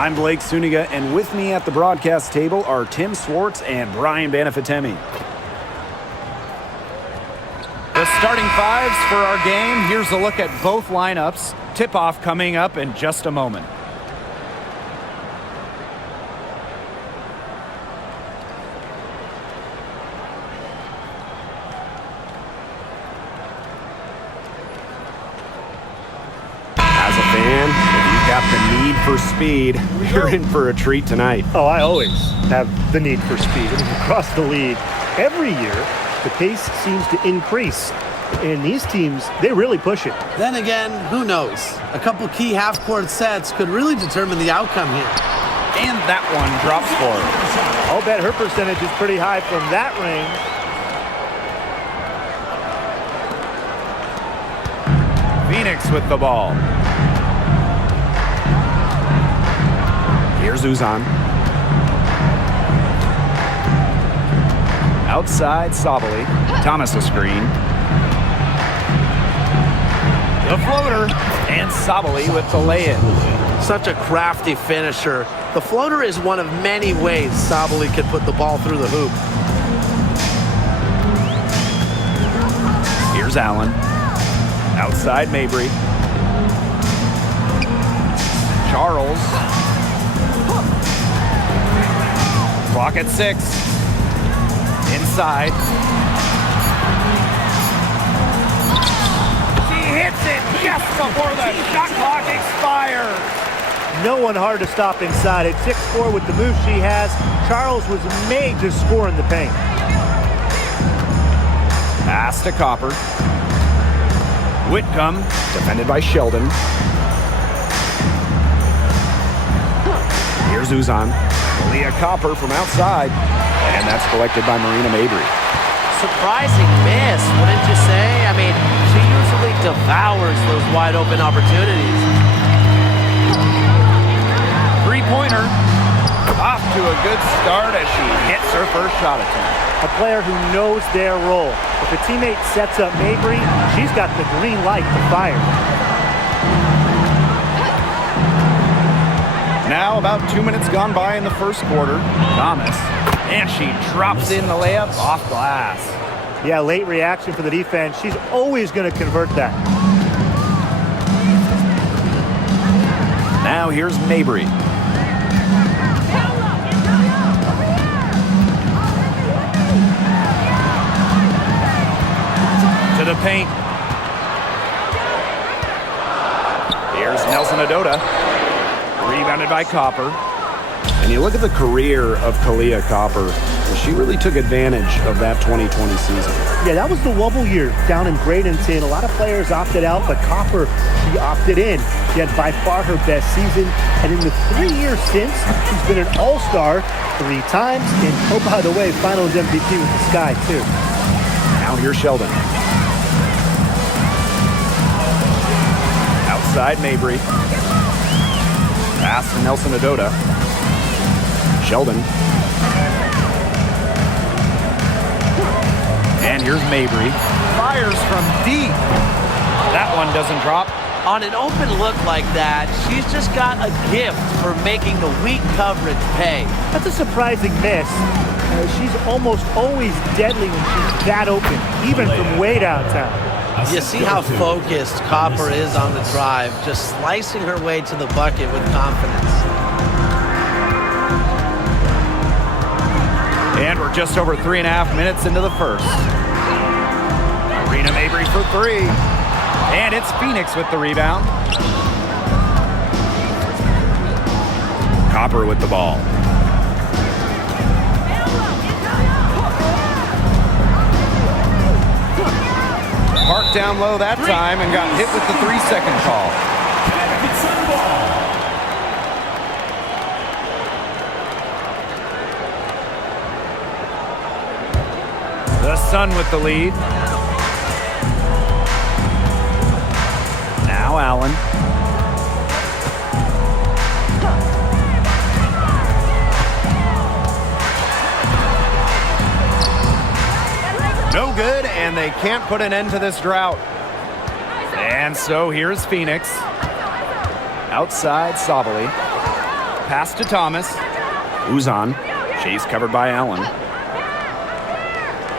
I'm Blake Suniga, and with me at the broadcast table are Tim Swartz and Brian Banafitemi. The starting fives for our game. Here's a look at both lineups. Tip-off coming up in just a moment. As a fan, if you've got the need for speed, you're in for a treat tonight. Oh, I always have the need for speed. I mean, across the league, every year, the pace seems to increase. And these teams, they really push it. Then again, who knows? A couple key half-court sets could really determine the outcome here. And that one drops for her. I'll bet her percentage is pretty high from that range. Phoenix with the ball. Here's Uzan. Outside, Sabali. Thomas a screen. The floater. And Sabali with the lay-in. Such a crafty finisher. The floater is one of many ways Sabali could put the ball through the hoop. Here's Allen. Outside, Mabry. Charles. Clock at 6. Inside. She hits it just before the shot clock expires. No one hard to stop inside. At 6'4" with the move she has, Charles was made to score in the paint. Pass to Copper. Whitcomb, defended by Sheldon. Here's Uzan. Leah Copper from outside. And that's collected by Marina Mabry. Surprising miss, wouldn't you say? I mean, she usually devours those wide open opportunities. Three-pointer. Off to a good start as she hits her first shot attempt. A player who knows their role. If a teammate sets up Mabry, she's got the green light to fire. Now about 2 minutes gone by in the first quarter. Thomas. And she drops in the layup off glass. Yeah, late reaction for the defense. She's always going to convert that. Now here's Mabry. To the paint. Here's Nelson Adota. Rebounded by Copper. And you look at the career of Kalia Copper, she really took advantage of that 2020 season. Yeah, that was the wobble year down in Bradenton. A lot of players opted out, but Copper, she opted in. She had by far her best season. And in the 3 years since, she's been an all-star 3 times. And, oh, by the way, Finals MVP with the Sky, too. Now here's Sheldon. Outside, Mabry. Pass to Nelson Adota. Sheldon. And here's Mabry. Fires from deep. That one doesn't drop. On an open look like that, she's just got a gift for making the weak coverage pay. That's a surprising miss. She's almost always deadly when she's that open, even from way downtown. You see how focused Copper is on the drive, just slicing her way to the bucket with confidence. And we're just over 3.5 minutes into the first. Marina Mabry for 3. And it's Phoenix with the rebound. Copper with the ball. Parked down low that time and got hit with the 3-second call. The Sun with the lead. Now Allen. No good, and they can't put an end to this drought. And so here's Phoenix. Outside, Sabali. Pass to Thomas. Uzan. She's covered by Allen.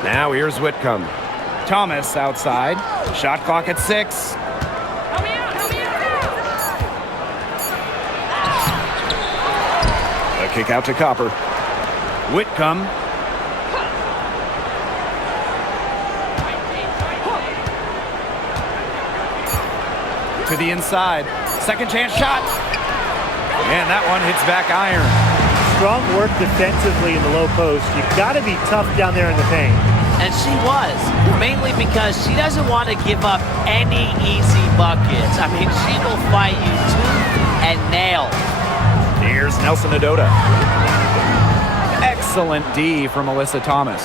Now here's Whitcomb. Thomas outside. Shot clock at 6. A kick out to Copper. Whitcomb. To the inside. Second chance shot. And that one hits back iron. Strong work defensively in the low post. You've got to be tough down there in the paint. And she was, mainly because she doesn't want to give up any easy buckets. I mean, she will fight you tooth and nail. Here's Nelson Adota. Excellent D from Alyssa Thomas.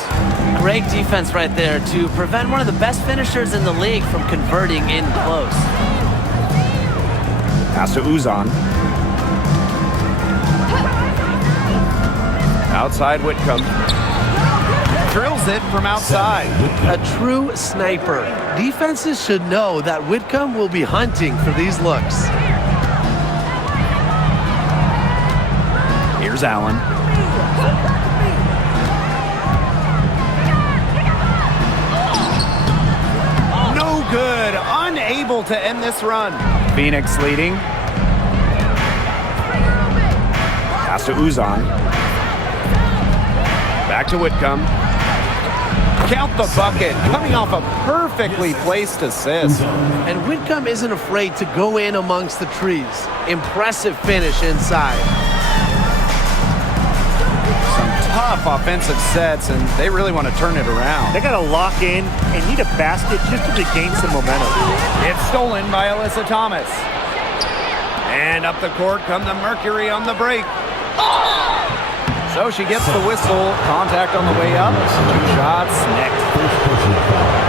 Great defense right there to prevent one of the best finishers in the league from converting in close. Pass to Uzan. Outside Whitcomb. Drills it from outside. A true sniper. Defenses should know that Whitcomb will be hunting for these looks. Here's Allen. No good. Unable to end this run. Phoenix leading. Pass to Uzan. Back to Whitcomb. Count the bucket. Coming off a perfectly placed assist. And Whitcomb isn't afraid to go in amongst the trees. Impressive finish inside. Some tough offensive sets, and they really want to turn it around. They got to lock in and need a basket just to regain some momentum. It's stolen by Alyssa Thomas. And up the court come the Mercury on the break. So she gets the whistle. Contact on the way up. 2 shots next.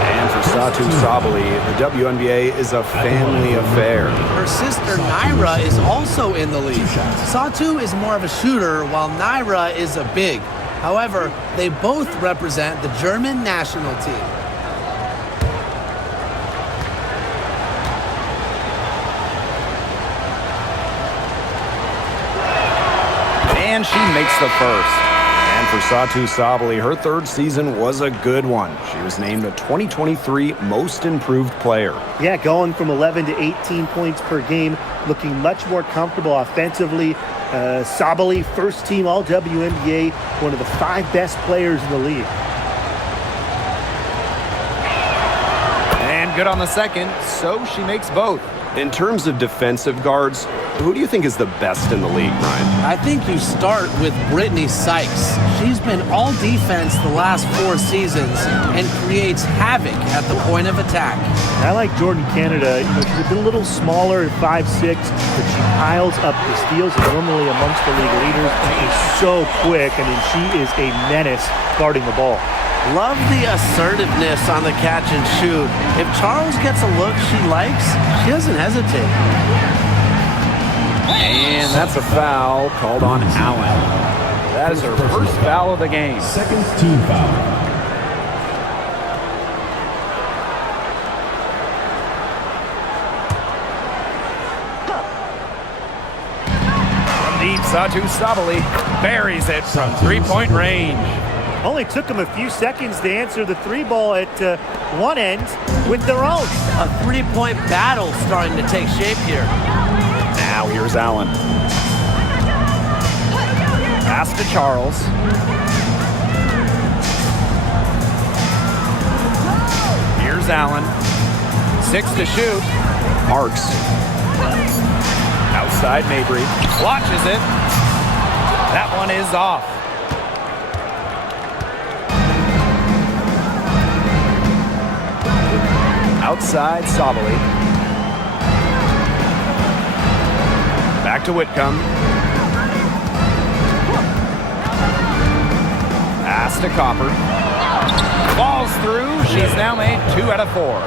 And for Satu Sabali, the WNBA is a family affair. Her sister Naira is also in the league. Satu is more of a shooter while Naira is a big. However, they both represent the German national team. And she makes the first. And for Satu Sabali, her third season was a good one. She was named a 2023 Most Improved Player. Yeah, going from 11 to 18 points per game, looking much more comfortable offensively. Sabali, first team All-WNBA, one of the 5 best players in the league. And good on the second, so she makes both. In terms of defensive guards, who do you think is the best in the league, Ryan? I think you start with Brittany Sykes. She's been all defense the last 4 seasons and creates havoc at the point of attack. I like Jordan Canada. She's been a little smaller at 5'6", but she piles up the steals, and normally amongst the league leaders. She's so quick. I mean, she is a menace guarding the ball. Love the assertiveness on the catch and shoot. If Charles gets a look she likes, she doesn't hesitate. And that's a foul called on Allen. That is her first foul of the game. Second team foul. From deep, Satu Sabali buries it from 3-point range. Only took them a few seconds to answer the 3 ball at one end with their own. A 3-point battle starting to take shape here. Now here's Allen. Pass to Charles. Here's Allen. 6 to shoot. Marks. Outside Mabry. Watches it. That one is off. Outside Sabali. Back to Whitcomb. Pass to Copper. Falls through. She's now made 2 out of 4.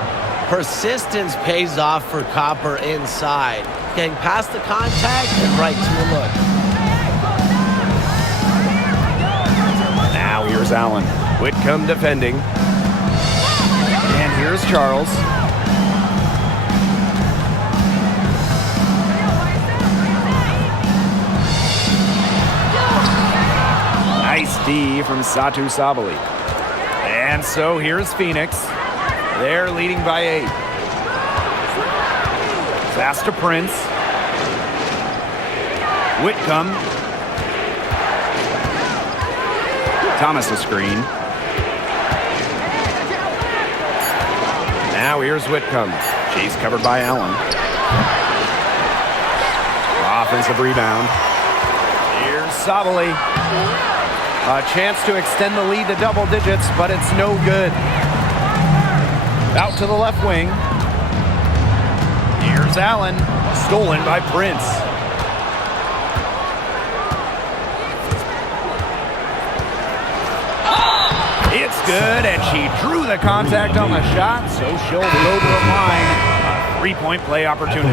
Persistence pays off for Copper inside. Getting past the contact and right to a look. Now here's Allen. Whitcomb defending. And here's Charles. D from Satu Sabali. And so here's Phoenix. They're leading by 8. Pass to Prince. Whitcomb. Thomas a screen. Now here's Whitcomb. She's covered by Allen. Offensive rebound. Here's Sabali. A chance to extend the lead to double digits, but it's no good. Out to the left wing. Here's Allen. Stolen by Prince. It's good, and she drew the contact on the shot, so she'll go to the line. A 3-point play opportunity.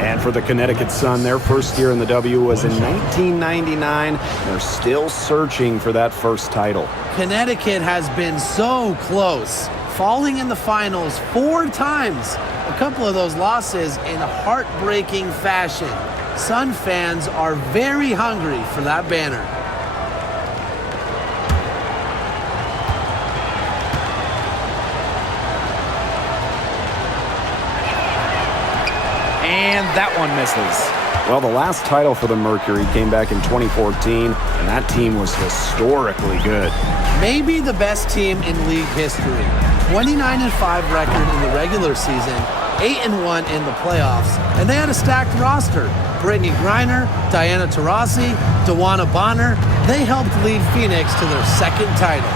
And for the Connecticut Sun, their first year in the W was in 1999. They're still searching for that first title. Connecticut has been so close, falling in the finals 4 times. A couple of those losses in heartbreaking fashion. Sun fans are very hungry for that banner. And that one misses. Well, the last title for the Mercury came back in 2014, and that team was historically good. Maybe the best team in league history. 29-5 record in the regular season, 8-1 in the playoffs, and they had a stacked roster. Brittany Griner, Diana Taurasi, Dawana Bonner, they helped lead Phoenix to their second title.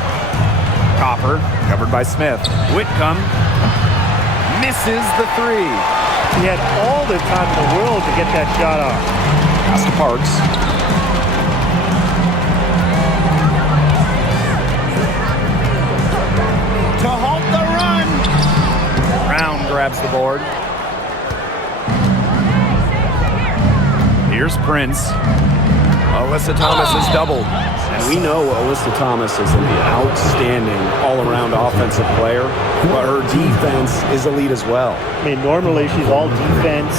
Copper, covered by Smith. Whitcomb misses the 3. He had all the time in the world to get that shot off. Pass to Parks. To halt the run. Brown grabs the board. Here's Prince. Alyssa Thomas has doubled. And we know Alyssa Thomas is an outstanding all-around offensive player, but her defense is elite as well. I mean, normally she's all defense.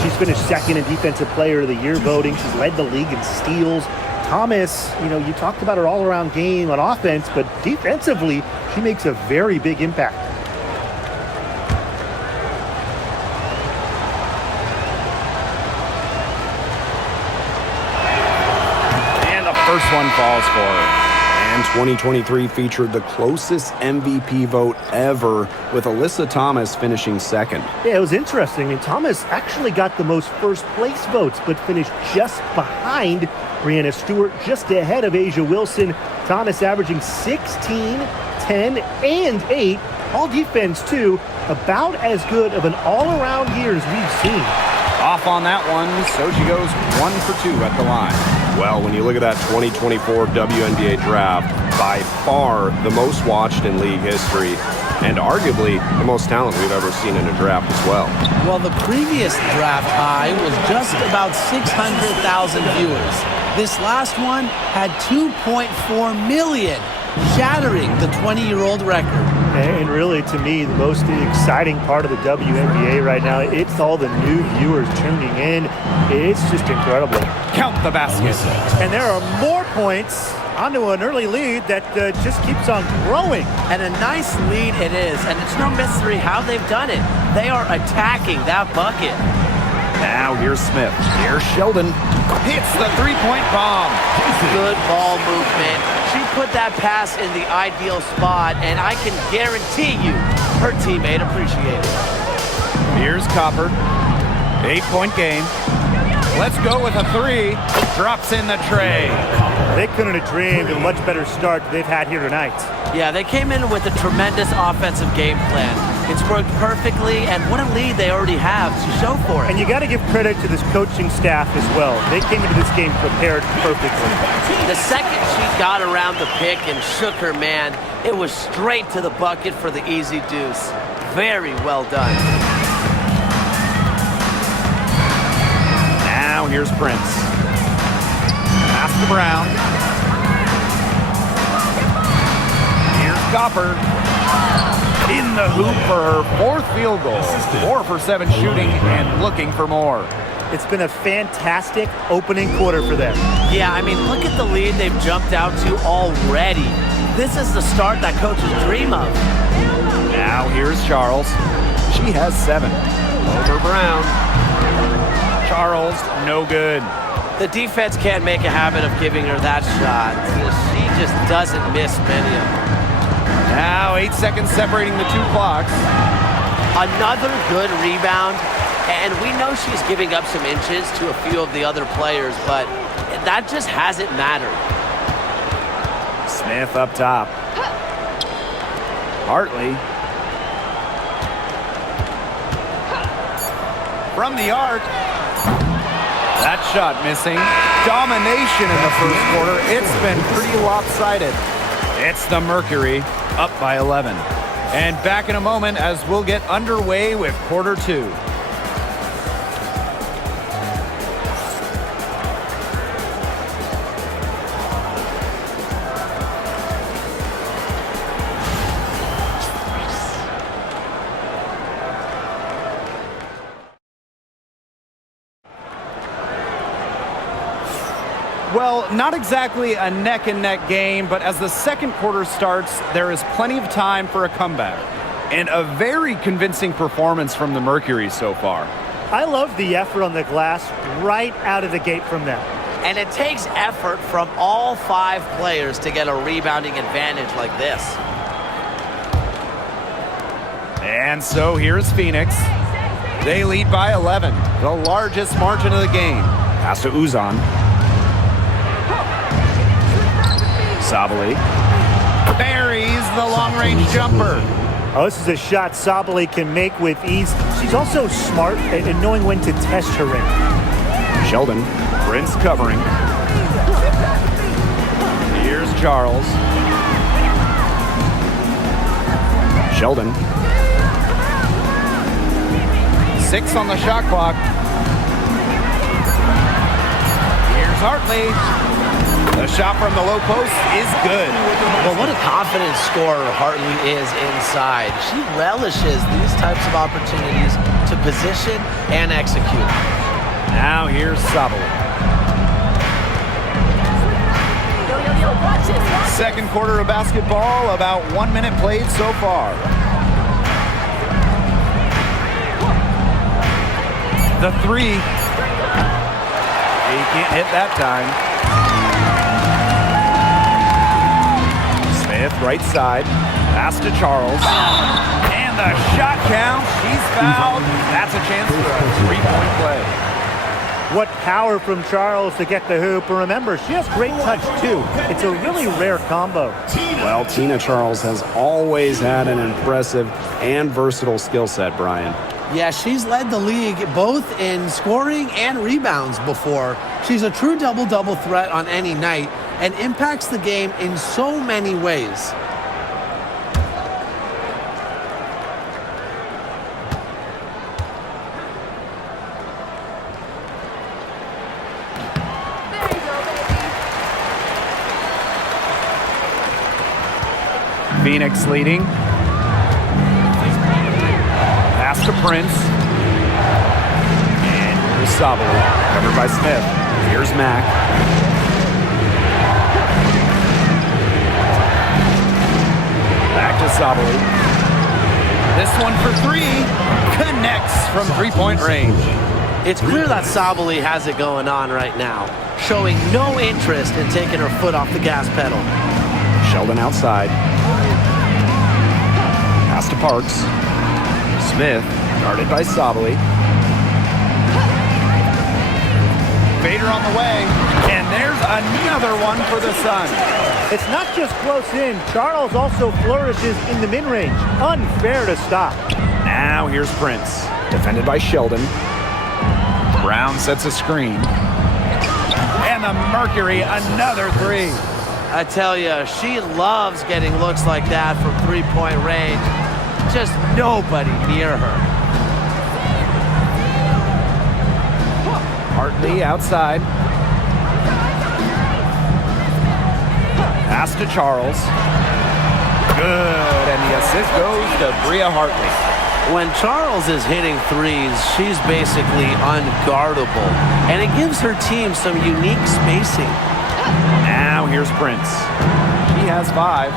She's finished second in Defensive Player of the Year voting. She's led the league in steals. Thomas, you talked about her all-around game on offense, but defensively, she makes a very big impact. First one falls for her. And 2023 featured the closest MVP vote ever, with Alyssa Thomas finishing second. Yeah, it was interesting. I mean, Thomas actually got the most first place votes, but finished just behind Brianna Stewart, just ahead of Asia Wilson. Thomas averaging 16, 10, and 8. All defense, too. About as good of an all-around year as we've seen. Off on that one, so she goes 1 for 2 at the line. Well, when you look at that 2024 WNBA draft, by far the most watched in league history, and arguably the most talent we've ever seen in a draft as well. Well, the previous draft high was just about 600,000 viewers. This last one had 2.4 million, shattering the 20-year-old record. And really, to me, the most exciting part of the WNBA right now, it's all the new viewers tuning in. It's just incredible. Count the basket. And there are more points onto an early lead that just keeps on growing. And a nice lead it is, and it's no mystery how they've done it. They are attacking that bucket. Now here's Smith. Here's Sheldon. Hits the 3-point bomb. Good ball movement. She put that pass in the ideal spot, and I can guarantee you her teammate appreciated it. Here's Copper. 8-point game. Let's go with a 3. Drops in the tray. They couldn't have dreamed of a much better start they've had here tonight. Yeah, they came in with a tremendous offensive game plan. It's worked perfectly, and what a lead they already have to show for it. And you got to give credit to this coaching staff as well. They came into this game prepared perfectly. The second she got around the pick and shook her man, it was straight to the bucket for the easy deuce. Very well done. Now here's Prince. Pass to Brown. Here's Copper. In the hoop for her 4th field goal. 4 for 7 shooting and looking for more. It's been a fantastic opening quarter for them. Yeah, I mean, look at the lead they've jumped out to already. This is the start that coaches dream of. Now here's Charles. She has 7. Over Brown. Charles, no good. The defense can't make a habit of giving her that shot. She just doesn't miss many of them. Now 8 seconds separating the 2 clocks. Another good rebound, and we know she's giving up some inches to a few of the other players, but that just hasn't mattered. Smith up top. Hartley. From the arc. That shot missing. Domination in the first quarter. It's been pretty lopsided. It's the Mercury up by 11. And back in a moment as we'll get underway with quarter 2. Well, not exactly a neck-and-neck game, but as the second quarter starts, there is plenty of time for a comeback. And a very convincing performance from the Mercury so far. I love the effort on the glass right out of the gate from them. And it takes effort from all 5 players to get a rebounding advantage like this. And so here's Phoenix. They lead by 11, the largest margin of the game. Pass to Uzan. Sabali buries the long-range jumper. Oh, this is a shot Sabali can make with ease. She's also smart at knowing when to test her range. Sheldon, Prince covering. Here's Charles. Sheldon. 6 on the shot clock. Here's Hartley. The shot from the low post is good. Well, what a confident scorer Hartley is inside. She relishes these types of opportunities to position and execute. Now here's Sabali. Second quarter of basketball, about 1 minute played so far. The 3. He can't hit that time. Smith, right side. Pass to Charles. And the shot count. She's fouled. That's a chance for a 3-point play. What power from Charles to get the hoop. And remember, she has great touch, too. It's a really rare combo. Well, Tina Charles has always had an impressive and versatile skill set, Brian. Yeah, she's led the league both in scoring and rebounds before. She's a true double-double threat on any night and impacts the game in so many ways. Phoenix leading. Pass to Prince. And here's Sabali, covered by Smith. Here's Mack. Back to Sabali. This one for 3. Connects from 3-point range. It's clear that Sabali has it going on right now, showing no interest in taking her foot off the gas pedal. Sheldon outside. Pass to Parks. Smith, guarded by Sabali. Vader on the way, and there's another one for the Sun. It's not just close in. Charles also flourishes in the mid-range. Unfair to stop. Now here's Prince, defended by Sheldon. Brown sets a screen. And the Mercury, another 3. I tell you, she loves getting looks like that from 3-point range. Just nobody near her. Hartley outside. Pass to Charles. Good, and the assist goes to Bria Hartley. When Charles is hitting threes, she's basically unguardable, and it gives her team some unique spacing. Now here's Prince. He has 5.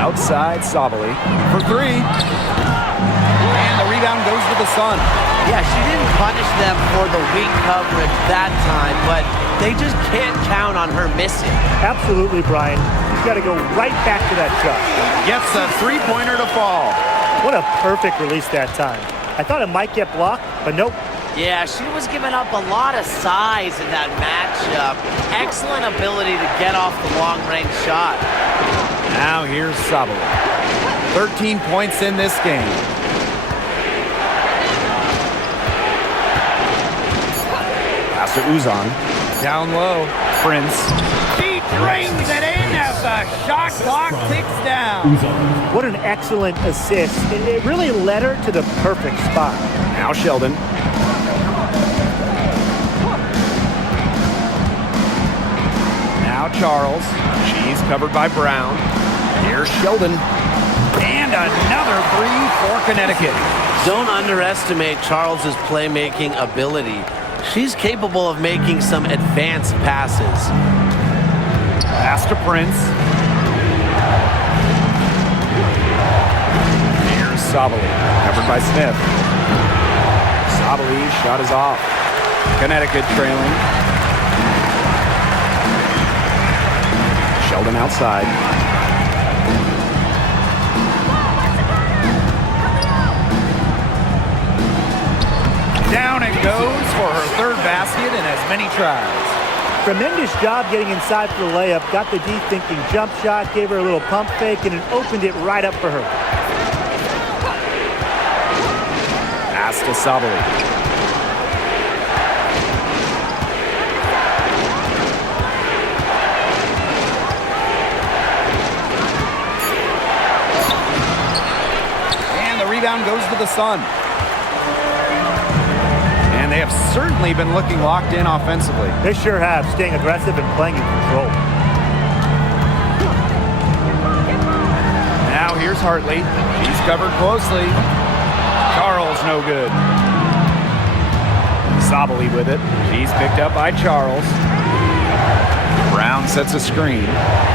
Outside Sabali for 3. And the rebound goes to the Sun. Yeah, she didn't punish them for the weak coverage that time, but they just can't count on her missing. Absolutely, Brian. You've got to go right back to that shot. Gets the three-pointer to fall. What a perfect release that time. I thought it might get blocked, but nope. Yeah, she was giving up a lot of size in that matchup. Excellent ability to get off the long-range shot. Now here's Sabali. 13 points in this game. Pass to Uzan. Down low. Prince. She drains it in as the shot clock ticks down. What an excellent assist. It really led her to the perfect spot. Now Sheldon. Now Charles. She's covered by Brown. Here's Sheldon. And another 3 for Connecticut. Don't underestimate Charles's playmaking ability. She's capable of making some advanced passes. Pass to Prince. Here's Sabali, covered by Smith. Sabali's shot is off. Connecticut trailing. Sheldon outside. Down it goes for her 3rd basket in as many tries. Tremendous job getting inside for the layup. Got the D thinking jump shot, gave her a little pump fake, and it opened it right up for her. Pass to Sabali. And the rebound goes to the Sun. They have certainly been looking locked in offensively. They sure have, staying aggressive and playing in control. Now here's Hartley. She's covered closely. Charles no good. Sabali with it. She's picked up by Charles. Brown sets a screen.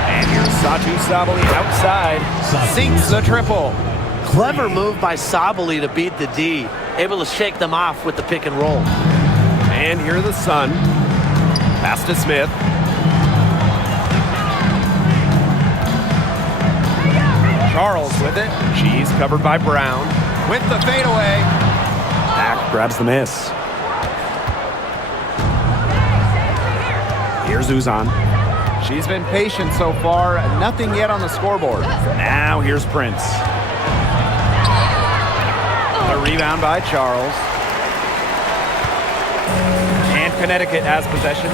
And here's Satu Sabali outside. Sinks the triple. Clever move by Sabali to beat the D. Able to shake them off with the pick and roll. And here the Sun. Pass to Smith. Charles with it. She's covered by Brown. With the fadeaway. Mack grabs the miss. Here's Uzan. She's been patient so far. Nothing yet on the scoreboard. Now here's Prince. A rebound by Charles. And Connecticut has possession.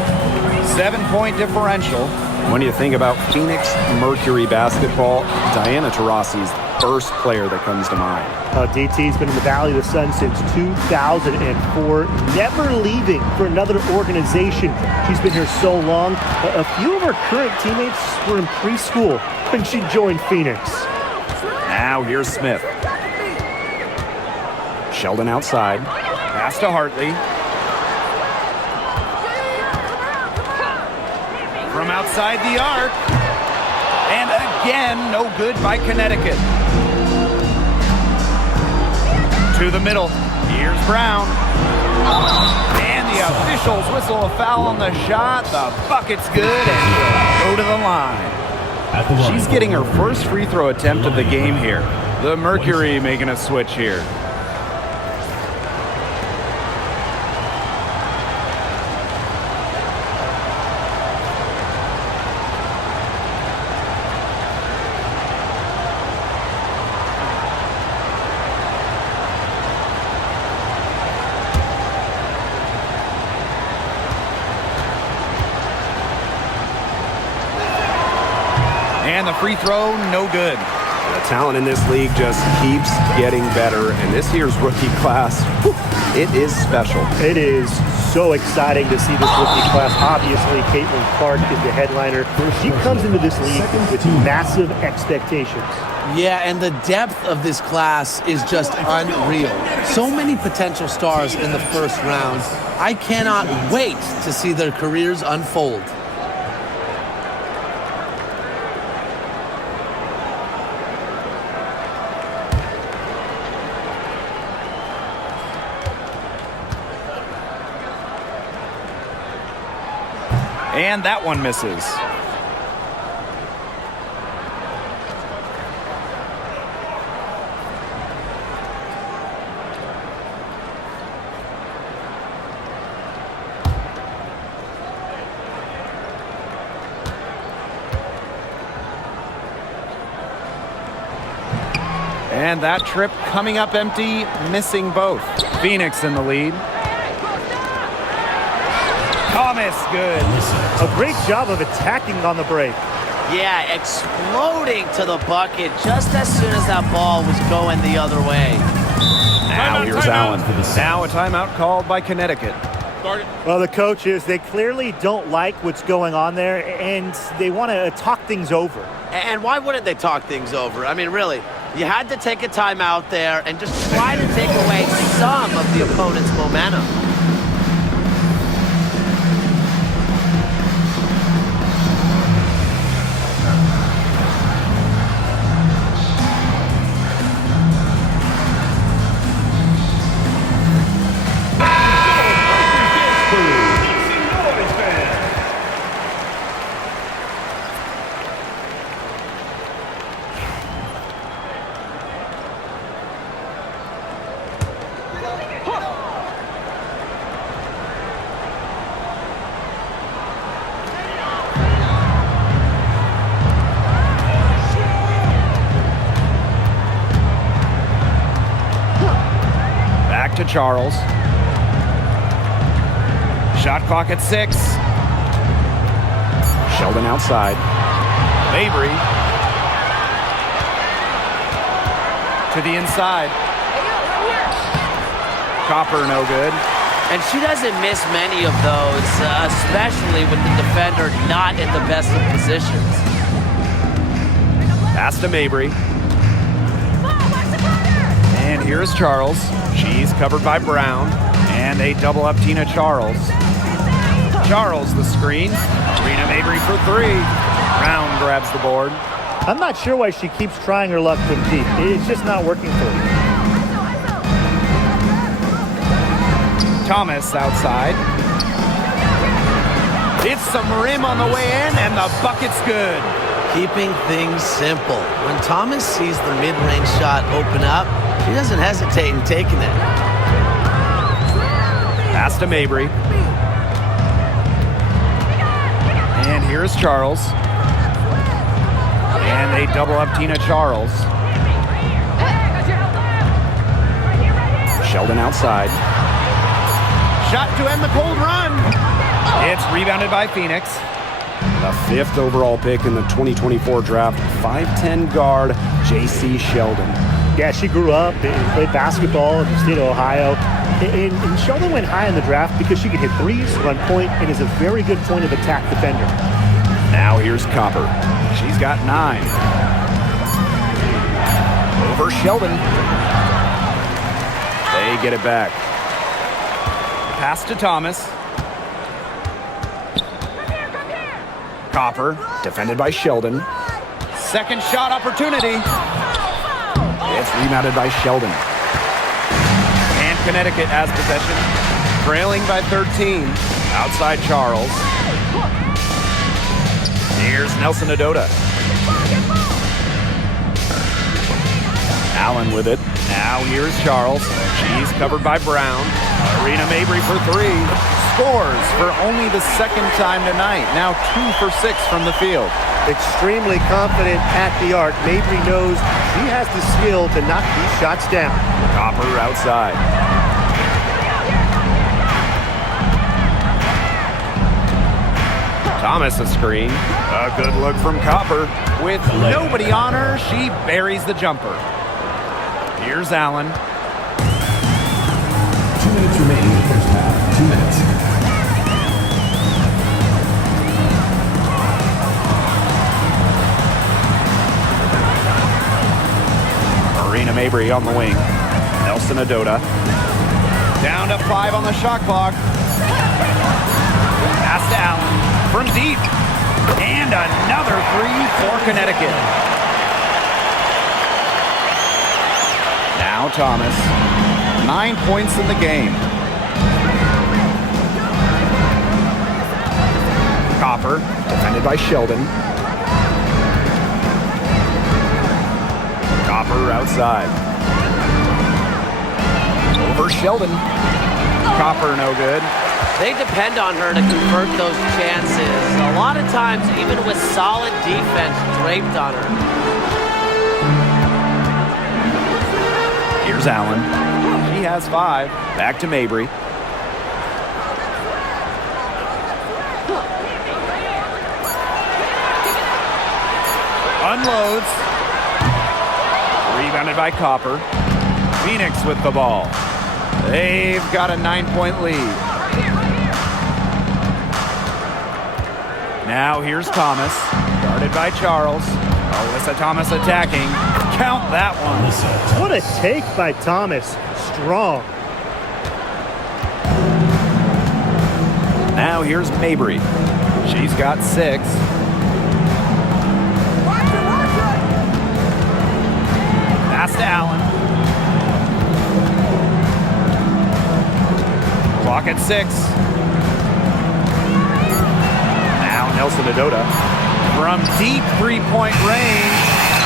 7-point differential. When you think about Phoenix Mercury basketball, Diana Taurasi's first player that comes to mind. DT's been in the Valley of the Sun since 2004, never leaving for another organization. She's been here so long. A few of her current teammates were in preschool when she joined Phoenix. Now here's Smith. Sheldon outside. Pass to Hartley. From outside the arc. And again, no good by Connecticut. To the middle. Here's Brown. And the officials whistle a foul on the shot. The bucket's good, and she'll go to the line. She's getting her first free throw attempt of the game here. The Mercury making a switch here. And the free throw, no good. The talent in this league just keeps getting better, and this year's rookie class, it is special. It is so exciting to see this rookie class. Obviously, Caitlin Clark is the headliner. She comes into this league with massive expectations. Yeah, and the depth of this class is just unreal. So many potential stars in the first round. I cannot wait to see their careers unfold. And that one misses. And that trip coming up empty, missing both. Phoenix in the lead. Thomas, good. A great job of attacking on the break. Yeah, exploding to the bucket just as soon as that ball was going the other way. Now here's Allen. Now a timeout called by Connecticut. Well, the coaches, they clearly don't like what's going on there, and they want to talk things over. And why wouldn't they talk things over? I mean, really, you had to take a timeout there and just try to take away some of the opponent's momentum. To Charles. Shot clock at 6. Sheldon outside. Mabry. To the inside. Copper no good. And she doesn't miss many of those, especially with the defender not in the best of positions. Pass to Mabry. And here's Charles. She's covered by Brown. And they double up Tina Charles. Charles the screen. Rena Mabry for 3. Brown grabs the board. I'm not sure why she keeps trying her luck from deep. It's just not working for her. Thomas outside. It's some rim on the way in, and the bucket's good. Keeping things simple. When Thomas sees the mid-range shot open up, he doesn't hesitate in taking it. Pass to Mabry. And here's Charles. And they double up Tina Charles. Sheldon outside. Shot to end the cold run. It's rebounded by Phoenix. The 5th overall pick in the 2024 draft, 5'10" guard, J.C. Sheldon. Yeah, she grew up and played basketball in the state of Ohio. And Sheldon went high in the draft because she could hit threes, run point, and is a very good point of attack defender. Now here's Copper. She's got 9. Over Sheldon. They get it back. Pass to Thomas. Copper, defended by Sheldon. Second shot opportunity. It's rebounded by Sheldon. And Connecticut has possession, trailing by 13. Outside Charles. Here's Nelson Adota. Allen with it. Now here's Charles. She's covered by Brown. Rena Mabry for 3. Scores for only the second time tonight. Now 2 for 6 from the field. Extremely confident at the arc. Mabry knows she has the skill to knock these shots down. Copper outside. Thomas a screen. A good look from Copper. With nobody on her, she buries the jumper. Here's Allen. 2 minutes remaining in the first half. 2 minutes. Mabry on the wing. Nelson Adota. Down to 5 on the shot clock. Pass to Allen from deep. And another 3 for Connecticut. Now Thomas. 9 points in the game. Copper, defended by Sheldon. Copper outside. Over Sheldon. Copper no good. They depend on her to convert those chances. A lot of times, even with solid defense draped on her. Here's Allen. She has 5. Back to Mabry. Unloads. Rebounded by Copper. Phoenix with the ball. They've got a 9-point lead. Now here's Thomas. Guarded by Charles. Alyssa Thomas attacking. Count that one. What a take by Thomas. Strong. Now here's Mabry. She's got 6. Pass to Allen. Clock at 6. Now Nelson Adota from deep 3-point range.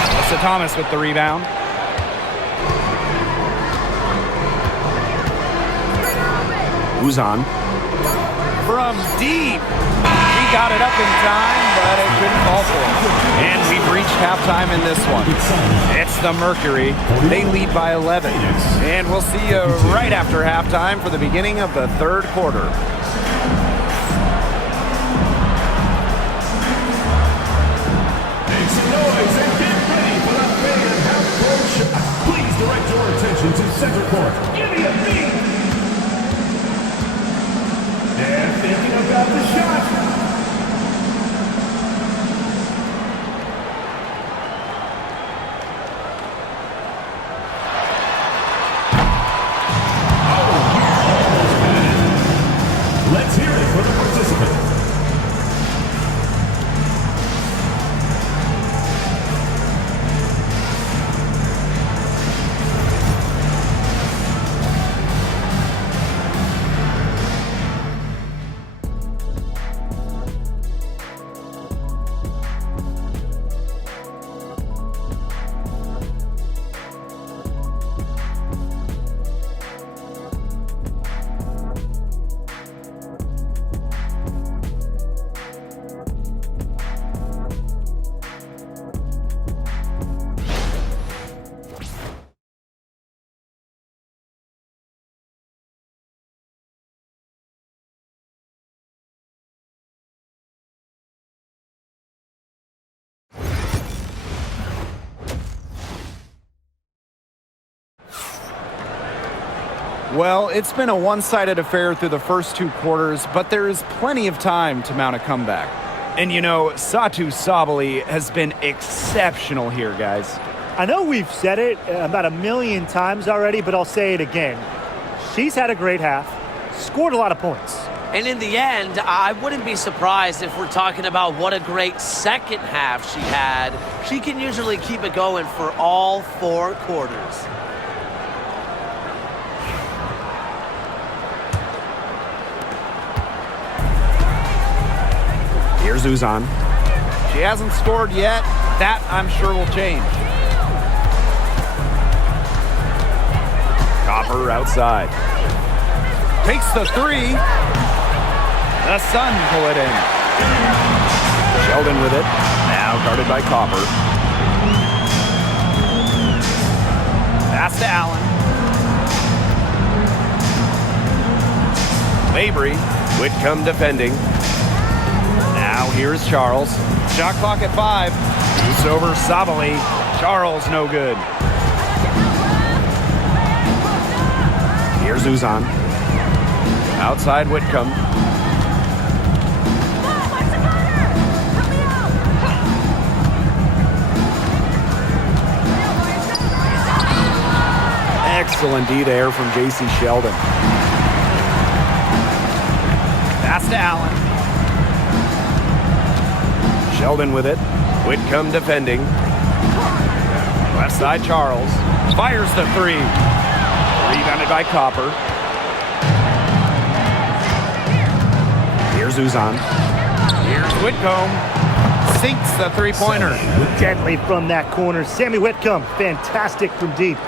Alyssa Thomas with the rebound. Uzan from deep. He got it up in time, but it couldn't fall for him. And we've reached halftime in this one. It's the Mercury. They lead by 11. And we'll see you right after halftime for the beginning of the third quarter. Make some noise and get ready for that fan half-court shot. Please direct your attention to center court. Give me a beat. They're thinking about the shot. Let's hear it for the participants. Well, it's been a one-sided affair through the first 2 quarters, but there is plenty of time to mount a comeback. And you know, Satu Sabally has been exceptional here, guys. I know we've said it about 1,000,000 times already, but I'll say it again. She's had a great half, scored a lot of points. And in the end, I wouldn't be surprised if we're talking about what a great second half she had. She can usually keep it going for all 4 quarters. Here's Uzan. She hasn't scored yet. That, I'm sure, will change. Copper outside. Takes the 3. The Sun pull it in. Sheldon with it. Now guarded by Copper. Pass to Allen. Mabry. Whitcomb defending. Now here's Charles. Shot clock at 5. Shoots over Sabally. Charles no good. Here's Uzan. Outside Whitcomb. Excellent D there from J.C. Sheldon. Pass to Allen. Sheldon with it. Whitcomb defending. Left side, Charles. Fires the three. Rebounded by Copper. Here's Uzan. Here's Whitcomb. Sinks the three-pointer. Deadly from that corner. Sammy Whitcomb, fantastic from deep.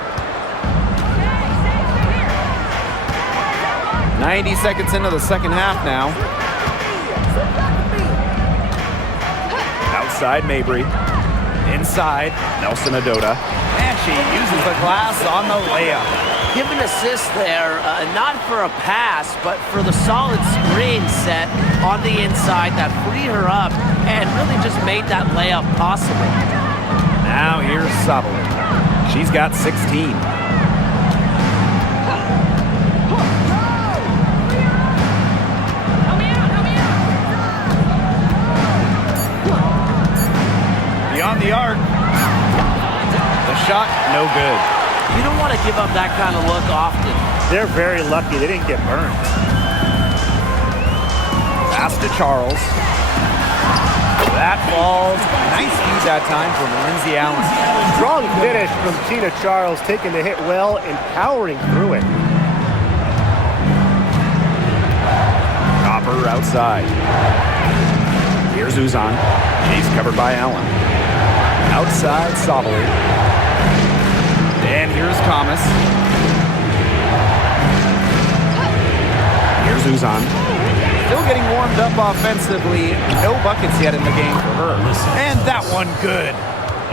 90 seconds into the second half now. Outside Mabry. Inside, Nelson Adota. and she uses the glass on the layup. Give an assist there, not for a pass, but for the solid screen set on the inside that freed her up and really just made that layup possible. Now here's Sabali. She's got 16. Beyond the arc. The shot, no good. You don't want to give up that kind of look often. They're very lucky they didn't get burned. Pass to Charles. That falls. Nice feed that time from Lindsay Allen. Strong finish from Tina Charles, taking the hit well and powering through it. Copper outside. Here's Uzan. He's covered by Allen. Outside Sabali. And here's Thomas. Here's Uzan. Still getting warmed up offensively. No buckets yet in the game for her. And that one good.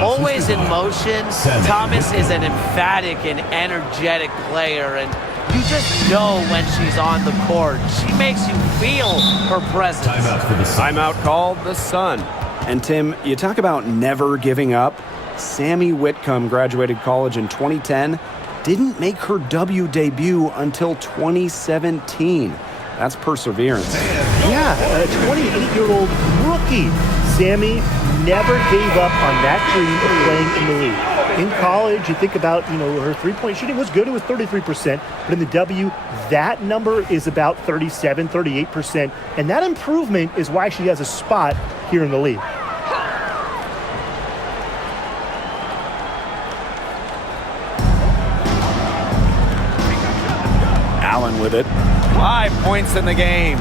Always in motion, Thomas is an emphatic and energetic player, and you just know when she's on the court. She makes you feel her presence. Timeout called the Sun. And Tim, you talk about never giving up. Sammy Whitcomb graduated college in 2010, didn't make her W debut until 2017. That's perseverance. Yeah, a 28-year-old rookie. Sammy never gave up on that dream of playing in the league. In college, you think about, her three-point shooting was good. It was 33%. But in the W, that number is about 37, 38%. And that improvement is why she has a spot here in the league. Allen with it. 5 points in the game.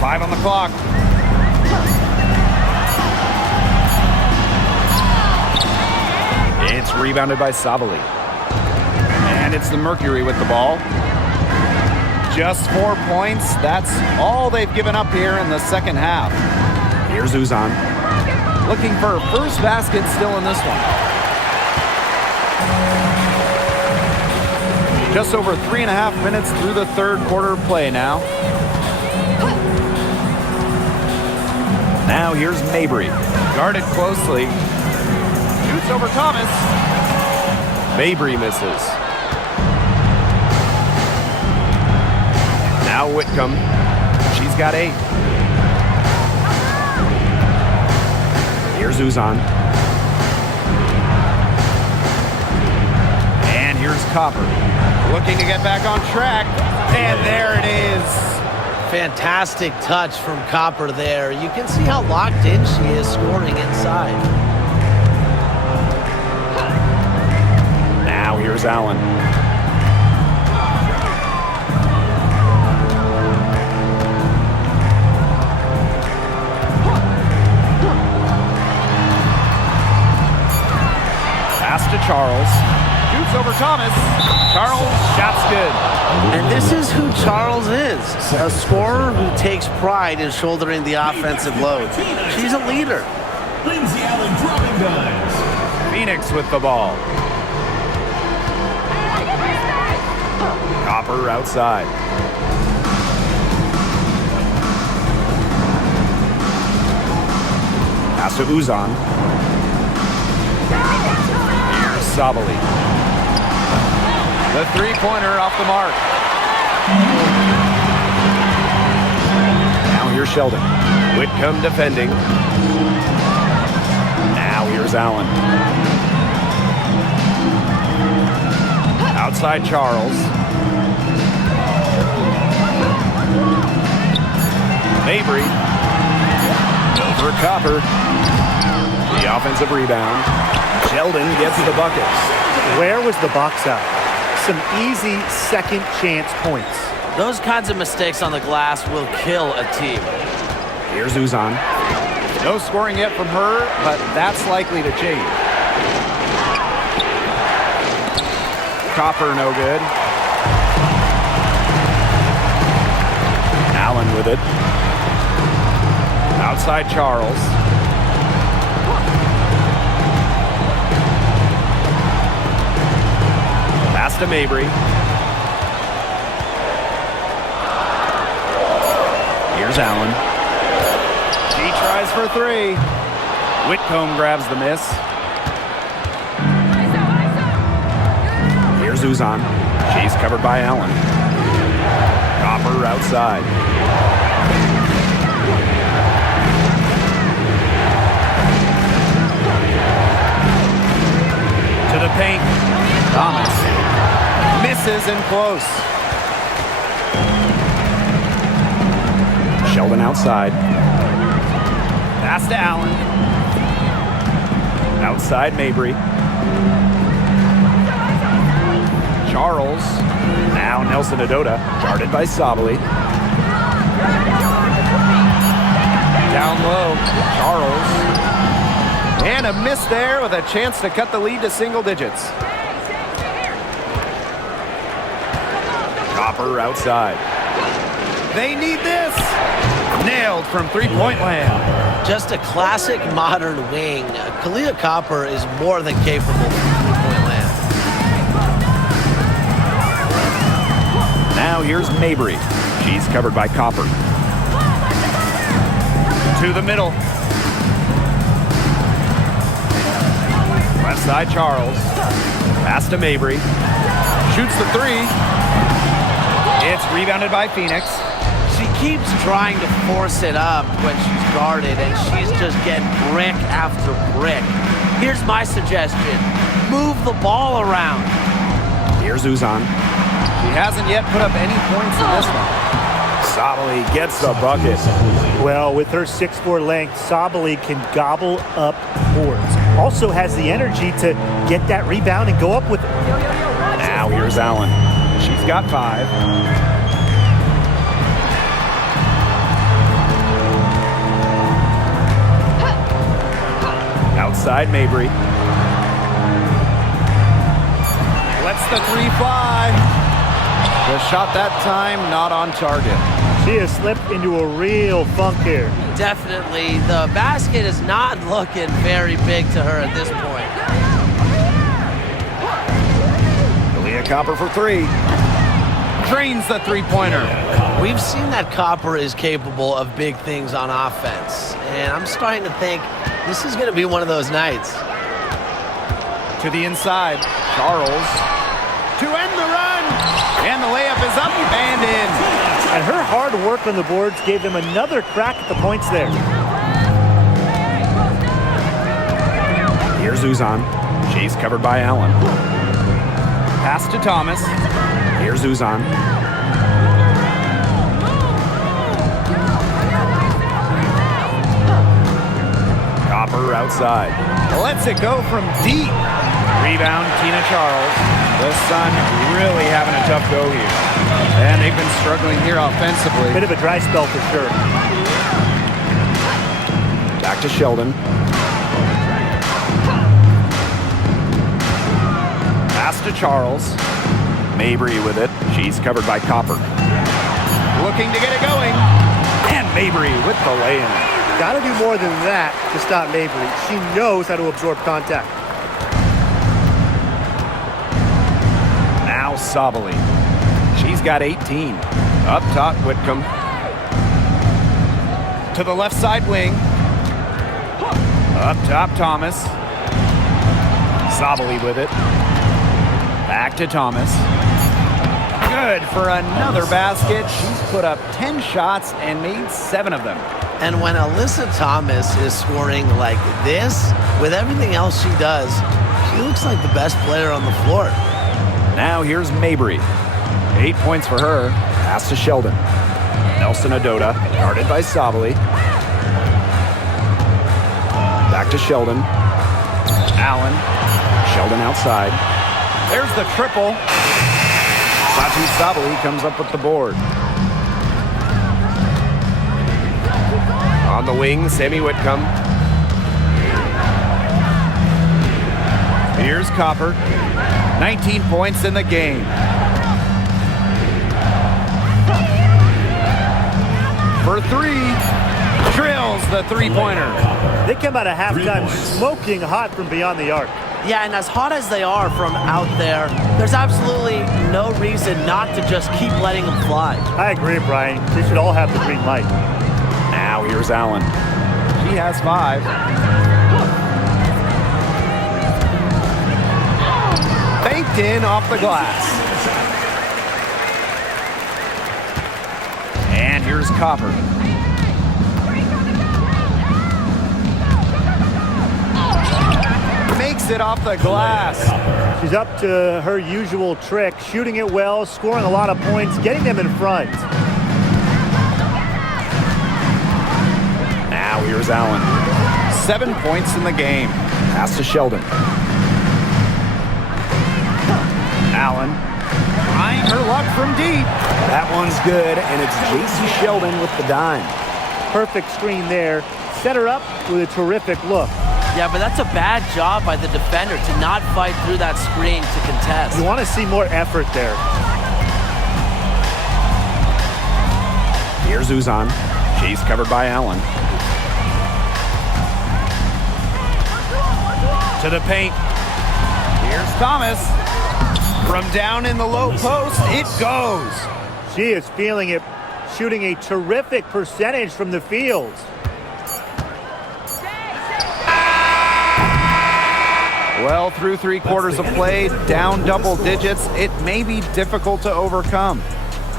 Five on the clock. It's rebounded by Sabali. And it's the Mercury with the ball. Just 4 points. That's all they've given up here in the second half. Here's Uzan. Looking for her first basket still in this one. Just over 3.5 minutes through the third quarter play now. Now here's Mabry. Guarded closely. Shoots over Thomas. Mabry misses. Now Whitcomb. She's got 8. Here's Uzan. And here's Copper. Looking to get back on track. And there it is. Fantastic touch from Copper there. You can see how locked in she is scoring inside. Now here's Allen. Pass to Charles. Shoots over Thomas. Charles, shot's good. And this is who Charles is, a scorer who takes pride in shouldering the offensive load. She's a leader. Lindsay Allen dropping dimes. Phoenix with the ball. Copper outside. Pass to Uzan. Here's Sabali. The three-pointer off the mark. Now here's Sheldon. Whitcomb defending. Now here's Allen. Outside Charles. Mabry. Over Copper. The offensive rebound. Sheldon gets the bucket. Where was the box out? Some easy second chance points. Those kinds of mistakes on the glass will kill a team. Here's Uzan. No scoring yet from her, but that's likely to change. Copper no good. Allen with it. Outside Charles. Pass to Mabry. Here's Allen. She tries for three. Whitcomb grabs the miss. Here's Uzan. She's covered by Allen. Copper outside. To the paint. Thomas misses and close. Sheldon outside. Pass to Allen. Outside Mabry. Charles. Now Nelson Adota. Guarded by Sabali. Down low. Charles. And a miss there with a chance to cut the lead to single digits. Copper outside. They need this. Nailed from three-point land. Just a classic modern wing. Kalia Copper is more than capable from three-point land. Now here's Mabry. She's covered by Copper. To the middle. Left side Charles. Pass to Mabry. Shoots the three. It's rebounded by Phoenix. She keeps trying to force it up when she's guarded, and she's just getting brick after brick. Here's my suggestion. Move the ball around. Here's Uzan. He hasn't yet put up any points in this one. Sabali gets the bucket. Well, with her 6'4" length, Sabali can gobble up boards. Also has the energy to get that rebound and go up with it. Now here's Allen. She's got 5. Outside Mabry. Lets the three fly. The shot that time not on target. She has slipped into a real funk here. Definitely. The basket is not looking very big to her at this point. Kalia Copper for 3. Drains the three-pointer. We've seen that Copper is capable of big things on offense, and I'm starting to think this is going to be one of those nights. To the inside. Charles. To end the run. And the layup is up and in. And her hard work on the boards gave them another crack at the points there. Here's Uzan. She's covered by Allen. Pass to Thomas. Here's Uzan. Copper outside. Lets it go from deep. Rebound, Tina Charles. The Sun really having a tough go here. And they've been struggling here offensively. Bit of a dry spell for sure. Back to Sheldon. Pass to Charles. Mabry with it. She's covered by Copper. Looking to get it going. And Mabry with the lay-in. Got to do more than that to stop Mabry. She knows how to absorb contact. Now Sabali. She's got 18. Up top, Whitcomb. To the left side wing. Up top, Thomas. Sabali with it. Back to Thomas. Good for another basket. She's put up 10 shots and made 7 of them. And when Alyssa Thomas is scoring like this, with everything else she does, she looks like the best player on the floor. Now here's Mabry. 8 points for her. Pass to Sheldon. Nelson Adota, guarded by Sabali. Back to Sheldon. Allen. Sheldon outside. There's the triple. Satu Sabali comes up with the board. On the wing, Sammy Whitcomb. Here's Copper. 19 points in the game. For three. Drills the three-pointer. They come out of halftime smoking hot from beyond the arc. Yeah, and as hot as they are from out there, there's absolutely no reason not to just keep letting them fly. I agree, Brian. They should all have the green light. Now here's Allen. She has 5. Banked in off the glass. And here's Copper. Makes it off the glass. She's up to her usual trick, shooting it well, scoring a lot of points, getting them in front. Now here's Allen. 7 points in the game. Pass to Sheldon. Allen trying her luck from deep. That one's good, and it's J.C. Sheldon with the dime. Perfect screen there. Set her up with a terrific look. Yeah, but that's a bad job by the defender to not fight through that screen to contest. You want to see more effort there. Here's Uzan. She's covered by Allen. To the paint. Here's Thomas. From down in the low post, it goes. She is feeling it, shooting a terrific percentage from the field. Well, through 3 quarters of play, down double digits, it may be difficult to overcome.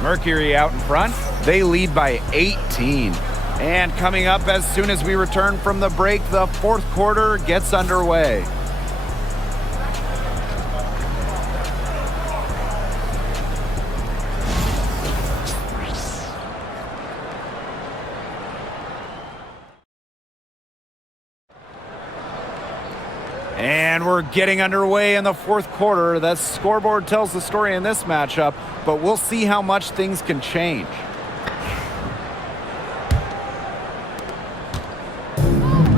Mercury out in front. They lead by 18. And coming up as soon as we return from the break, the 4th quarter gets underway. And we're getting underway in the 4th quarter. The scoreboard tells the story in this matchup, but we'll see how much things can change.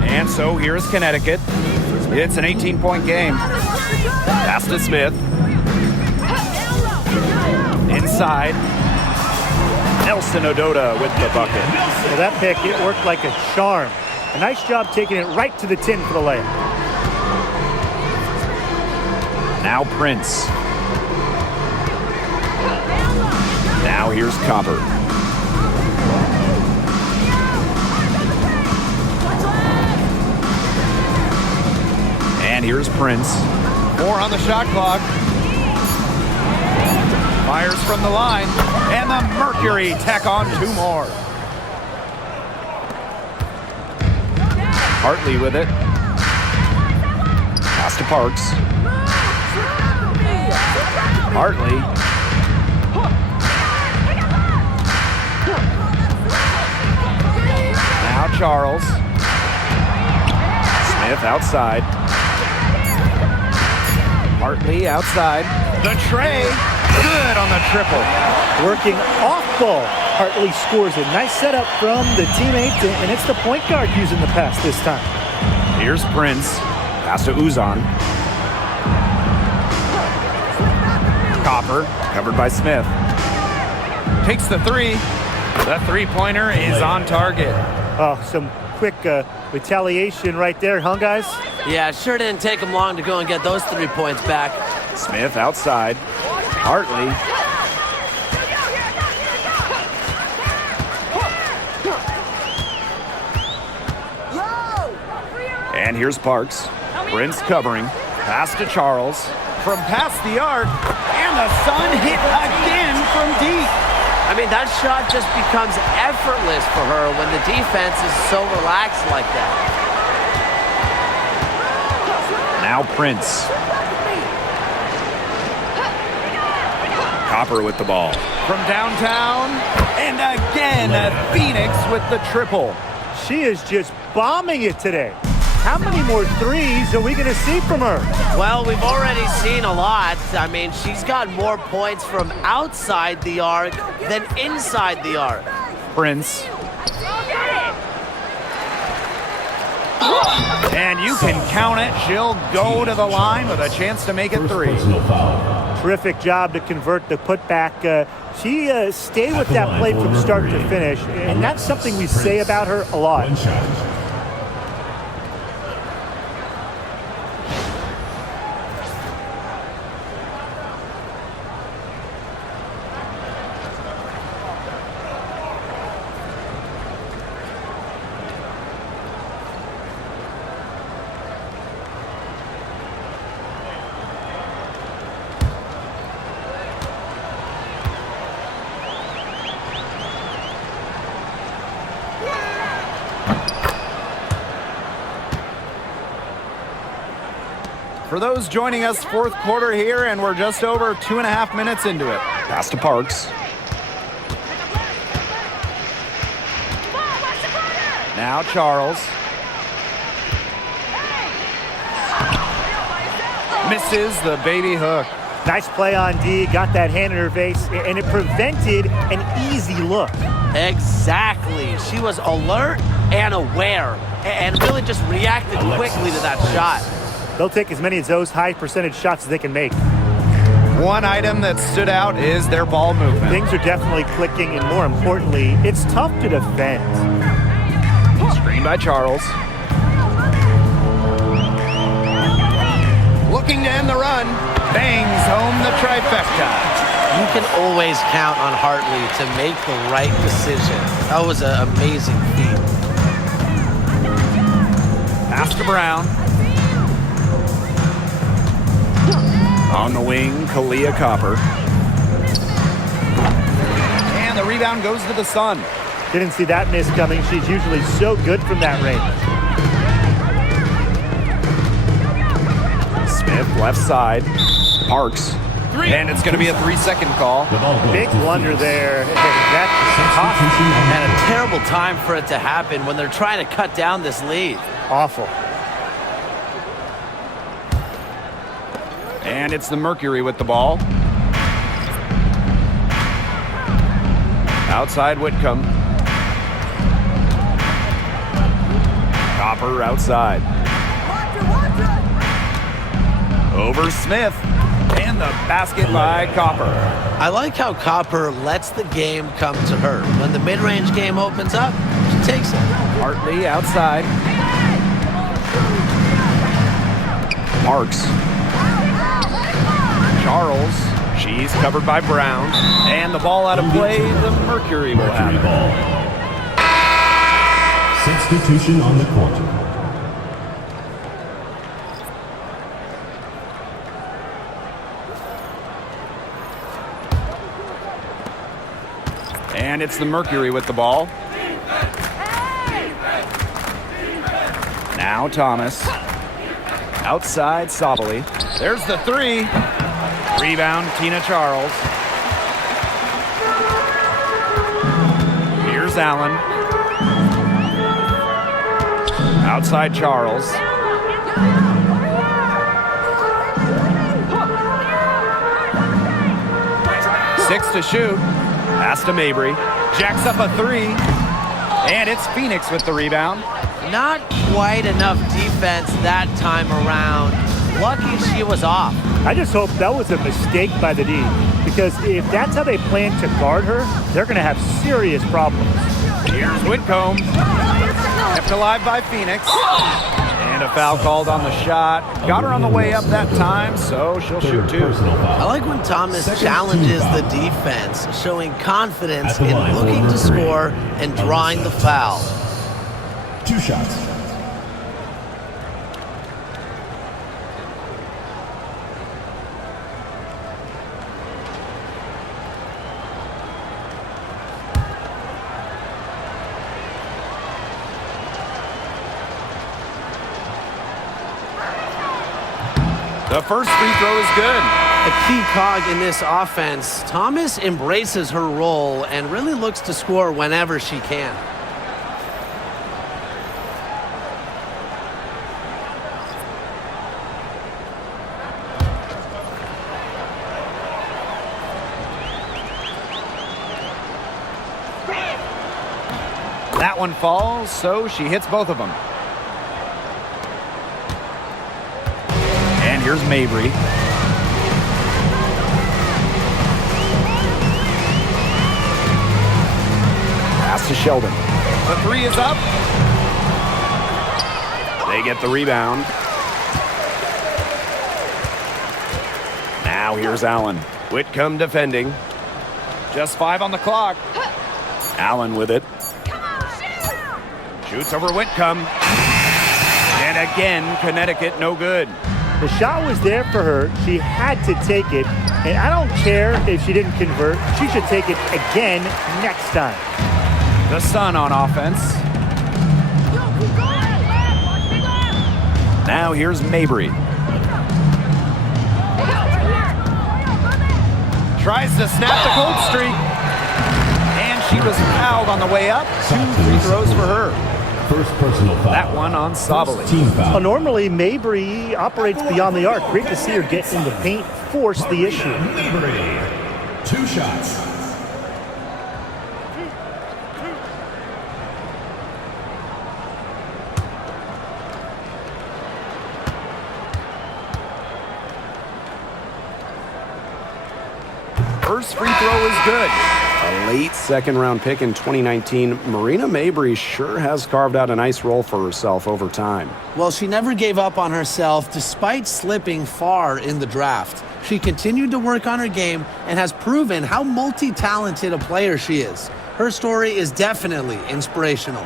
And so here's Connecticut. It's an 18-point game. Pass to Smith. Inside. Nelson Adota with the bucket. Well, that pick, it worked like a charm. A nice job taking it right to the tin for the layup. Now Prince. Now here's Copper. And here's Prince. 4 on the shot clock. Fires from the line. And the Mercury tack on 2 more. Hartley with it. Pass to Parks. Hartley. Now Charles. Smith outside. Hartley outside. The tray. Good on the triple. Working off ball. Hartley scores a nice setup from the teammate, and it's the point guard using the pass this time. Here's Prince. Pass to Uzan. Copper, covered by Smith. Takes the 3. The three-pointer is on target. Oh, some quick retaliation right there, huh, guys? Yeah, it sure didn't take them long to go and get those 3 points back. Smith outside. Hartley. And here's Parks. Prince covering. Pass to Charles. From past the arc, and the Sun hit again from deep. I mean, that shot just becomes effortless for her when the defense is so relaxed like that. Now Prince. Copper with the ball. From downtown, and again, Phoenix with the triple. She is just bombing it today. How many more threes are we going to see from her? Well, we've already seen a lot. I mean, she's got more points from outside the arc than inside the arc. Prince. And you can count it. She'll go to the line with a chance to make it 3. Terrific job to convert the putback. She stayed with that play from start to finish, and that's something we say about her a lot. For those joining us, fourth quarter here, and we're just over 2.5 minutes into it. Pass to Parks. Now Charles. Misses the baby hook. Nice play on D, got that hand in her face, and it prevented an easy look. Exactly. She was alert and aware and really just reacted quickly to that shot. They'll take as many of those high percentage shots as they can make. One item that stood out is their ball movement. Things are definitely clicking, and more importantly, it's tough to defend. Screen by Charles. Looking to end the run. Bangs home the trifecta. You can always count on Hartley to make the right decision. That was an amazing feat. Pass to Brown. On the wing, Kalia Copper. And the rebound goes to the Sun. Didn't see that miss coming. She's usually so good from that range. Smith, left side. Parks. And it's going to be a 3-second call. Big blunder there. That's tough. And a terrible time for it to happen when they're trying to cut down this lead. Awful. And it's the Mercury with the ball. Outside Whitcomb. Copper outside. Over Smith. And the basket by Copper. I like how Copper lets the game come to her. When the mid-range game opens up, she takes it. Hartley outside. Parks. Charles. She's covered by Brown. And the ball out of play. The Mercury will have it. Substitution on the court. And it's the Mercury with the ball. Now Thomas. Outside Sabali. There's the 3. Rebound, Tina Charles. Here's Allen. Outside Charles. Six to shoot. Pass to Mabry. Jacks up a 3. And it's Phoenix with the rebound. Not quite enough defense that time around. Lucky she was off. I just hope that was a mistake by the D, because if that's how they plan to guard her, they're going to have serious problems. Here's Whitcomb. Kept alive by Phoenix. And a foul called on the shot. Got her on the way up that time, so she'll shoot 2. I like when Thomas challenges the defense, showing confidence in looking to score and drawing the foul. 2 shots. The first free throw is good. A key cog in this offense. Thomas embraces her role and really looks to score whenever she can. That one falls, so she hits both of them. And here's Mabry. Pass to Sheldon. The three is up. They get the rebound. Now here's Allen. Whitcomb defending. Just 5 on the clock. Allen with it. Shoots over Whitcomb. And again, Connecticut no good. The shot was there for her. She had to take it. And I don't care if she didn't convert. She should take it again next time. The Sun on offense. Now here's Mabry. Tries to snap the cold streak. And she was fouled on the way up. 2 free throws for her. First personal foul. That one on Sabali. Team foul. Well, normally, Mabry operates beyond the arc. Great to see her get in the paint, force the issue. Mabry. 2 shots. First free throw is good. A late second-round pick in 2019, Marina Mabry sure has carved out a nice role for herself over time. Well, she never gave up on herself despite slipping far in the draft. She continued to work on her game and has proven how multi-talented a player she is. Her story is definitely inspirational.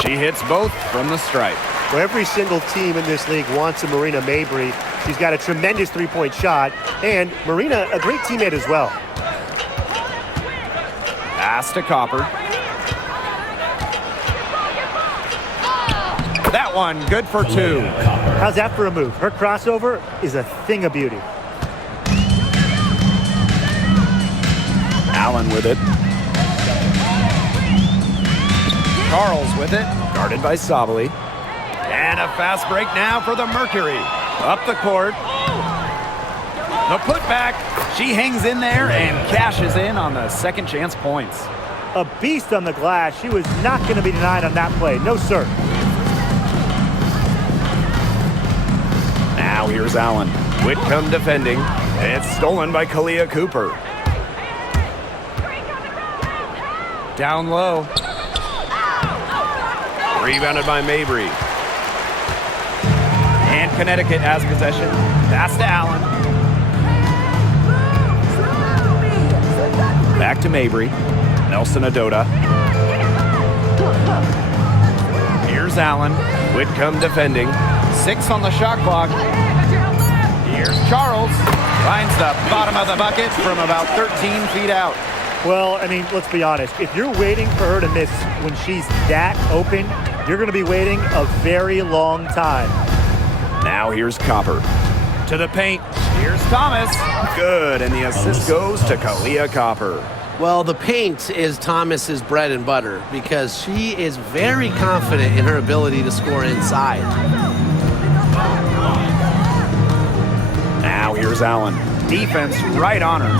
She hits both from the stripe. Well, every single team in this league wants a Marina Mabry. She's got a tremendous three-point shot, and Marina, a great teammate as well. Pass to Copper. That one, good for 2. How's that for a move? Her crossover is a thing of beauty. Allen with it. Charles with it. Guarded by Sabali. And a fast break now for the Mercury. Up the court. The putback. She hangs in there and cashes in on the second chance points. A beast on the glass. She was not going to be denied on that play. No, sir. Now here's Allen. Whitcomb defending. It's stolen by Kalia Cooper. Down low. Rebounded by Mabry. And Connecticut has possession. Pass to Allen. Back to Mabry. Nelson Adota. Here's Allen. Whitcomb defending. 6 on the shot clock. Here's Charles. Finds the bottom of the bucket from about 13 feet out. Well, I mean, let's be honest. If you're waiting for her to miss when she's that open, you're going to be waiting a very long time. Now here's Copper. To the paint. Here's Thomas. Good, and the assist goes to Kalia Copper. Well, the paint is Thomas's bread and butter because she is very confident in her ability to score inside. Now here's Allen. Defense right on her.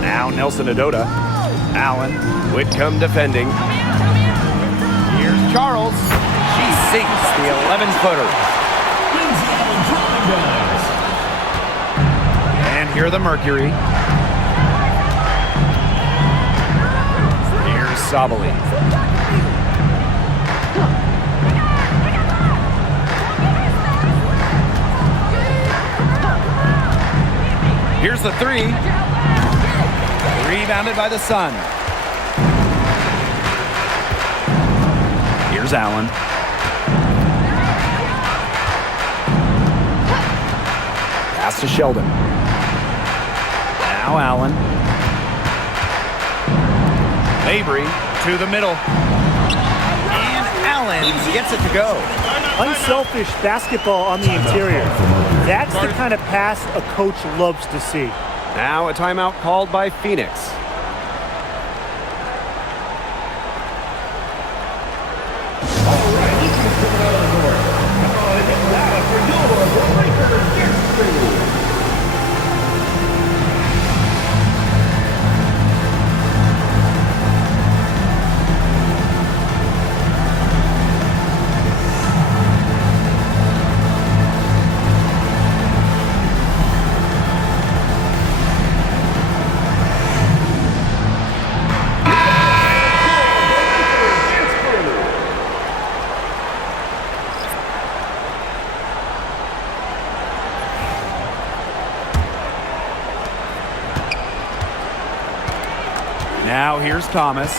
Now Nelson Adota. Allen. Whitcomb defending. Here's Charles. She sinks the 11-footer. And here the Mercury. Here's Sabali. Here's the 3. Rebounded by the Sun. Here's Allen. Pass to Sheldon. Now Allen. Mabry to the middle. And Allen Allen gets it to go. Unselfish basketball on the interior. That's the kind of pass a coach loves to see. Now a timeout called by Phoenix. Now here's Thomas.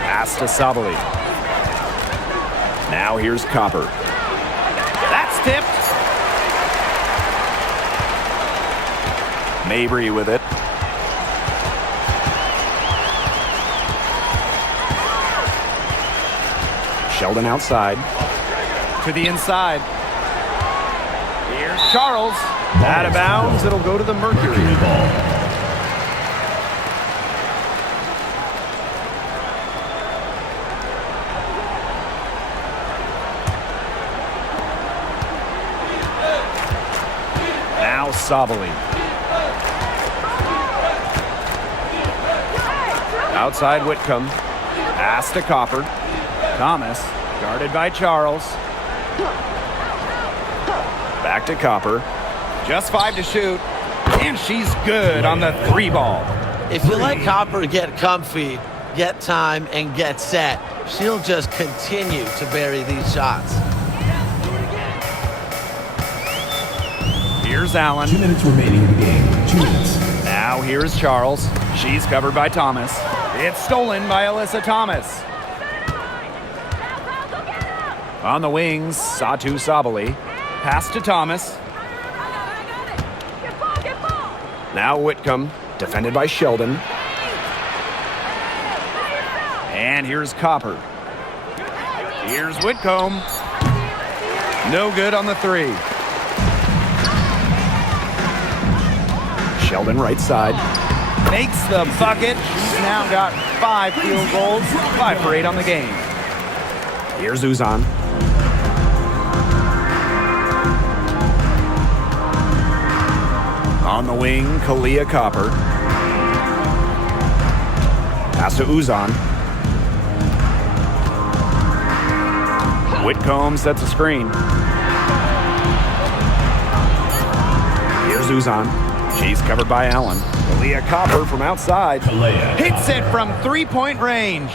Pass to Sabali. Now here's Copper. That's tipped. Mabry with it. Sheldon outside. To the inside. Here's Charles. Out of bounds. It'll go to the Mercury. Now Sabali. Outside Whitcomb. Pass to Copper. Thomas. Guarded by Charles. Back to Copper. Just 5 to shoot. And she's good on the 3 ball. If you let Copper get comfy, get time, and get set, she'll just continue to bury these shots. Here's Allen. 2 minutes remaining in the game. 2 minutes. Now here's Charles. She's covered by Thomas. It's stolen by Alyssa Thomas. On the wings, Satu Sabali. Pass to Thomas. Now Whitcomb, defended by Sheldon. And here's Copper. Here's Whitcomb. No good on the 3. Sheldon right side. Makes the bucket. She's now got 5 field goals. 5 for 8 on the game. Here's Uzan. On the wing, Kalia Copper. Pass to Uzan. Whitcomb sets a screen. Here's Uzan. She's covered by Allen. Kalia Copper from outside. Hits it from 3-point range.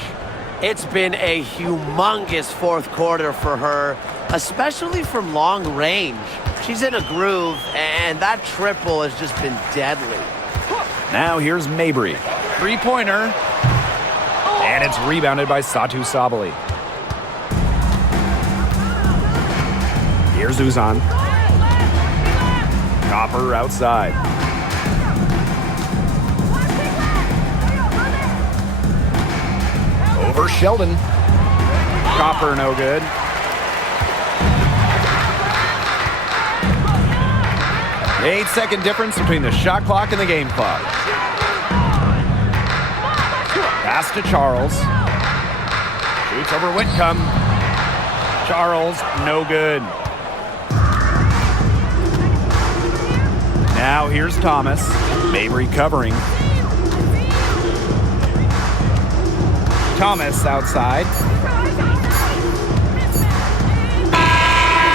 It's been a humongous fourth quarter for her, especially from long range. She's in a groove, and that triple has just been deadly. Now here's Mabry. 3-pointer. And it's rebounded by Satu Sabali. Here's Uzan. Copper outside. Over Sheldon. Copper no good. The 8-second difference between the shot clock and the game clock. Pass to Charles. Shoots over Whitcomb. Charles, no good. Now here's Thomas. Mabry covering. Thomas outside.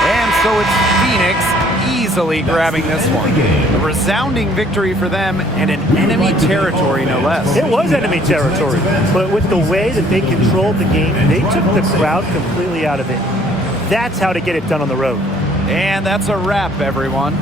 And so it's Phoenix easily grabbing this one. A resounding victory for them and an enemy territory, no less. It was enemy territory, but with the way that they controlled the game, they took the crowd completely out of it. That's how to get it done on the road. And that's a wrap, everyone.